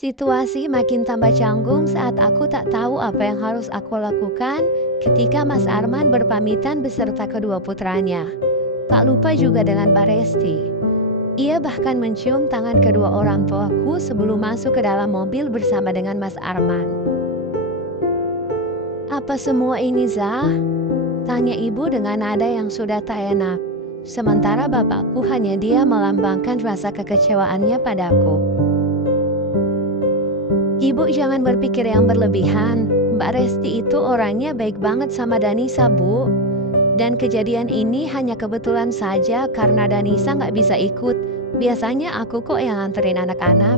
Situasi makin tambah canggung saat aku tak tahu apa yang harus aku lakukan ketika Mas Arman berpamitan beserta kedua putranya. Tak lupa juga dengan Mbak Resti. Ia bahkan mencium tangan kedua orang tuaku sebelum masuk ke dalam mobil bersama dengan Mas Arman. "Apa semua ini, Zah?" tanya ibu dengan nada yang sudah tak enak. Sementara bapakku hanya dia melambangkan rasa kekecewaannya padaku. "Ibu jangan berpikir yang berlebihan. Mbak Resti itu orangnya baik banget sama Danisa, Bu. Dan kejadian ini hanya kebetulan saja karena Danisa nggak bisa ikut. Biasanya aku kok yang nganterin anak-anak.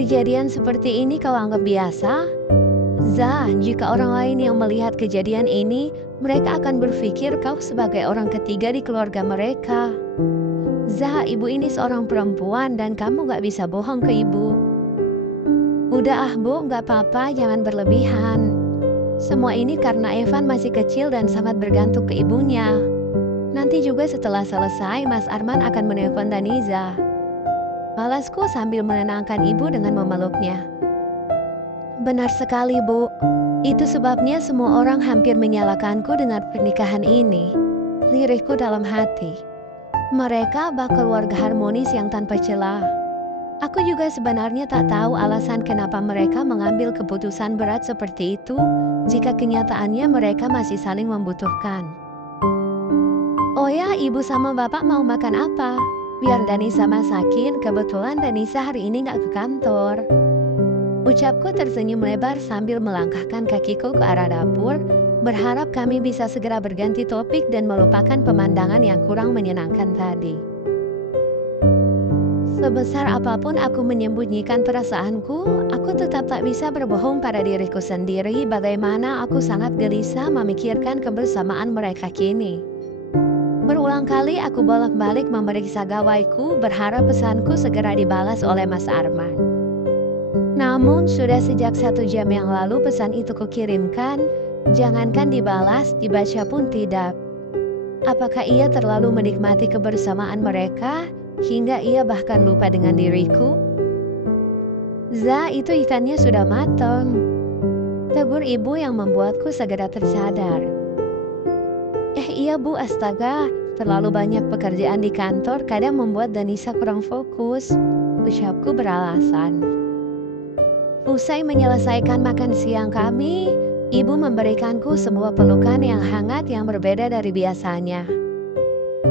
Kejadian seperti ini kau anggap biasa?" "Zah, jika orang lain yang melihat kejadian ini, mereka akan berpikir kau sebagai orang ketiga di keluarga mereka." "Zah, ibu ini seorang perempuan dan kamu nggak bisa bohong ke ibu." "Udah ah Bu, nggak apa-apa, jangan berlebihan. Semua ini karena Evan masih kecil dan sangat bergantung ke ibunya. Nanti juga setelah selesai, Mas Arman akan menelpon Daniza." Balasku sambil menenangkan ibu dengan memeluknya. "Benar sekali Bu, itu sebabnya semua orang hampir menyalahkanku dengan pernikahan ini," lirikku dalam hati. Mereka bak keluarga harmonis yang tanpa celah. Aku juga sebenarnya tak tahu alasan kenapa mereka mengambil keputusan berat seperti itu jika kenyataannya mereka masih saling membutuhkan. "Oh ya, ibu sama bapak mau makan apa? Biar Danisa masakin, kebetulan Danisa hari ini nggak ke kantor." Ucapku tersenyum lebar sambil melangkahkan kakiku ke arah dapur, berharap kami bisa segera berganti topik dan melupakan pemandangan yang kurang menyenangkan tadi. Sebesar apapun aku menyembunyikan perasaanku, aku tetap tak bisa berbohong pada diriku sendiri bagaimana aku sangat gelisah memikirkan kebersamaan mereka kini. Berulang kali aku bolak-balik memeriksa gawaiku berharap pesanku segera dibalas oleh Mas Arman. Namun sudah sejak 1 jam yang lalu pesan itu kukirimkan, jangankan dibalas, dibaca pun tidak. Apakah ia terlalu menikmati kebersamaan mereka hingga ia bahkan lupa dengan diriku? "Zah, itu ikannya sudah matang," tegur ibu yang membuatku segera tersadar. Iya Bu, astaga, terlalu banyak pekerjaan di kantor kadang membuat Danisa kurang fokus," ucapku beralasan. Usai menyelesaikan makan siang kami, ibu memberikanku sebuah pelukan yang hangat yang berbeda dari biasanya.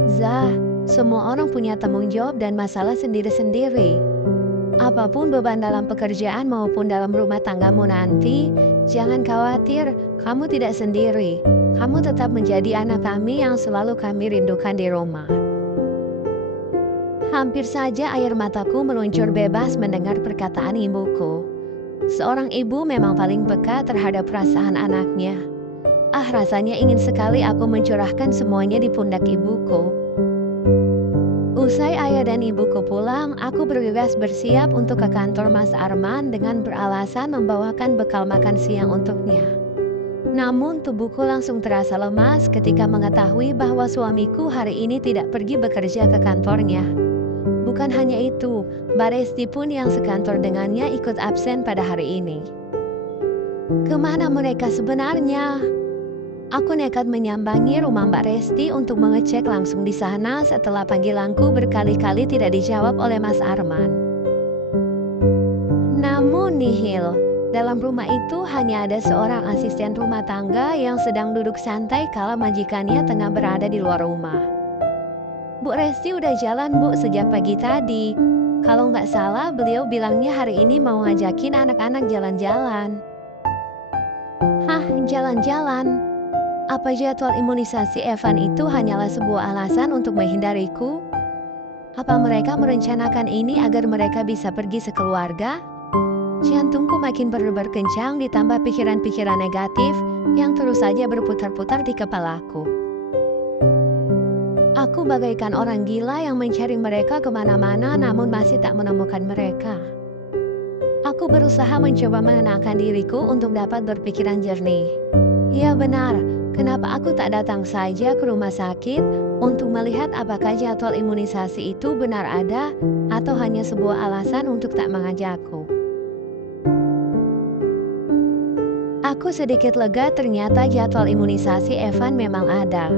"Zah, semua orang punya tanggung jawab dan masalah sendiri-sendiri. Apapun beban dalam pekerjaan maupun dalam rumah tanggamu nanti, jangan khawatir, kamu tidak sendiri. Kamu tetap menjadi anak kami yang selalu kami rindukan di rumah." Hampir saja air mataku meluncur bebas mendengar perkataan ibuku. Seorang ibu memang paling peka terhadap perasaan anaknya. Rasanya ingin sekali aku mencurahkan semuanya di pundak ibuku. Usai ayah dan ibuku pulang, aku bergegas bersiap untuk ke kantor Mas Arman dengan beralasan membawakan bekal makan siang untuknya. Namun tubuhku langsung terasa lemas ketika mengetahui bahwa suamiku hari ini tidak pergi bekerja ke kantornya. Bukan hanya itu, Mbak Resti pun yang sekantor dengannya ikut absen pada hari ini. Kemana mereka sebenarnya? Aku nekat menyambangi rumah Mbak Resti untuk mengecek langsung di sana setelah panggilanku berkali-kali tidak dijawab oleh Mas Arman. Namun nihil, dalam rumah itu hanya ada seorang asisten rumah tangga yang sedang duduk santai kala majikannya tengah berada di luar rumah. "Bu Resti udah jalan Bu sejak pagi tadi. Kalau nggak salah beliau bilangnya hari ini mau ngajakin anak-anak jalan-jalan." "Hah, jalan-jalan? Apa jadwal imunisasi Evan itu hanyalah sebuah alasan untuk menghindariku? Apa mereka merencanakan ini agar mereka bisa pergi sekeluarga?" Jantungku makin berdebar kencang ditambah pikiran-pikiran negatif yang terus saja berputar-putar di kepalaku. Aku bagaikan orang gila yang mencari mereka kemana-mana namun masih tak menemukan mereka. Aku berusaha mencoba menenangkan diriku untuk dapat berpikiran jernih. Ya benar, kenapa aku tak datang saja ke rumah sakit untuk melihat apakah jadwal imunisasi itu benar ada atau hanya sebuah alasan untuk tak mengajakku. Aku sedikit lega ternyata jadwal imunisasi Evan memang ada.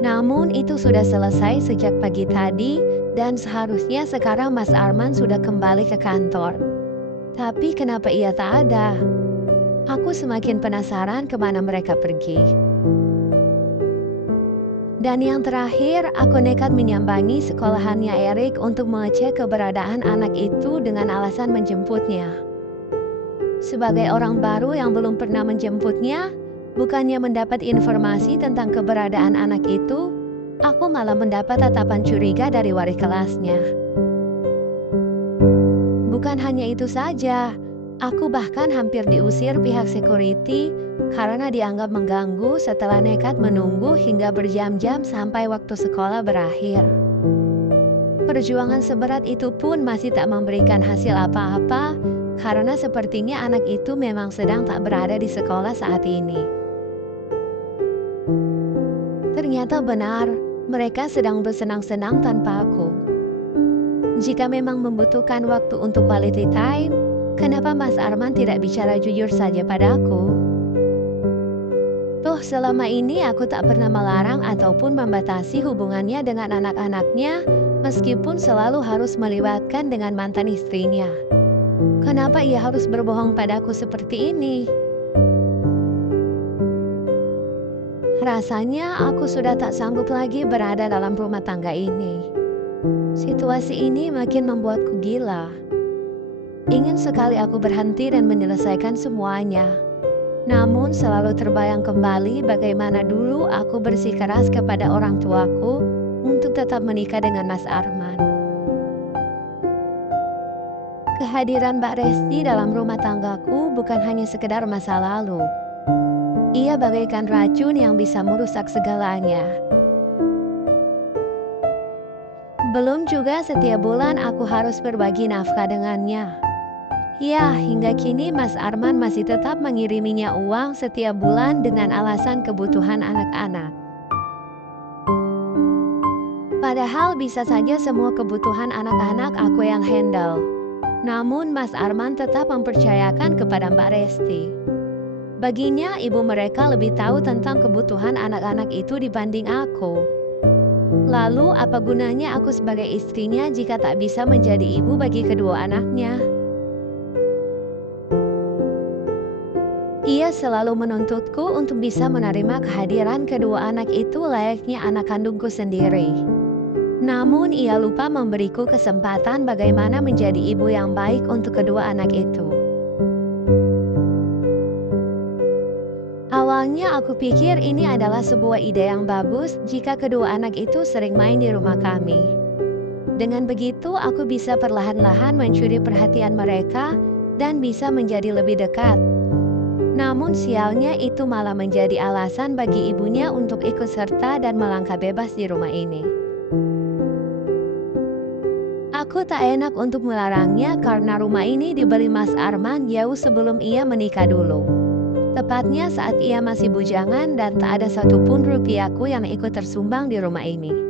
Namun itu sudah selesai sejak pagi tadi dan seharusnya sekarang Mas Arman sudah kembali ke kantor. Tapi kenapa ia tak ada? Aku semakin penasaran kemana mereka pergi. Dan yang terakhir, aku nekat menyambangi sekolahannya Erik untuk mengecek keberadaan anak itu dengan alasan menjemputnya. Sebagai orang baru yang belum pernah menjemputnya, bukannya mendapat informasi tentang keberadaan anak itu, aku malah mendapat tatapan curiga dari wali kelasnya. Bukan hanya itu saja, aku bahkan hampir diusir pihak security karena dianggap mengganggu setelah nekat menunggu hingga berjam-jam sampai waktu sekolah berakhir. Perjuangan seberat itu pun masih tak memberikan hasil apa-apa karena sepertinya anak itu memang sedang tak berada di sekolah saat ini. Ternyata benar, mereka sedang bersenang-senang tanpa aku. Jika memang membutuhkan waktu untuk quality time, kenapa Mas Arman tidak bicara jujur saja padaku? Toh selama ini aku tak pernah melarang ataupun membatasi hubungannya dengan anak-anaknya, meskipun selalu harus melibatkan dengan mantan istrinya. Kenapa ia harus berbohong padaku seperti ini? Rasanya aku sudah tak sanggup lagi berada dalam rumah tangga ini. Situasi ini makin membuatku gila. Ingin sekali aku berhenti dan menyelesaikan semuanya. Namun selalu terbayang kembali bagaimana dulu aku bersikeras kepada orang tuaku untuk tetap menikah dengan Mas Arman. Kehadiran Mbak Resti dalam rumah tanggaku bukan hanya sekedar masa lalu. Ia bagaikan racun yang bisa merusak segalanya. Belum juga setiap bulan aku harus berbagi nafkah dengannya. Ya, hingga kini Mas Arman masih tetap mengiriminya uang setiap bulan dengan alasan kebutuhan anak-anak. Padahal bisa saja semua kebutuhan anak-anak aku yang handle. Namun Mas Arman tetap mempercayakan kepada Mbak Resti. Baginya ibu mereka lebih tahu tentang kebutuhan anak-anak itu dibanding aku. Lalu apa gunanya aku sebagai istrinya jika tak bisa menjadi ibu bagi kedua anaknya? Ia selalu menuntutku untuk bisa menerima kehadiran kedua anak itu layaknya anak kandungku sendiri. Namun ia lupa memberiku kesempatan bagaimana menjadi ibu yang baik untuk kedua anak itu. Awalnya aku pikir ini adalah sebuah ide yang bagus jika kedua anak itu sering main di rumah kami. Dengan begitu aku bisa perlahan-lahan mencuri perhatian mereka dan bisa menjadi lebih dekat. Namun sialnya itu malah menjadi alasan bagi ibunya untuk ikut serta dan melangkah bebas di rumah ini. Aku tak enak untuk melarangnya karena rumah ini dibeli Mas Arman jauh sebelum ia menikah dulu. Tepatnya saat ia masih bujangan dan tak ada satupun rupiahku yang ikut tersumbang di rumah ini.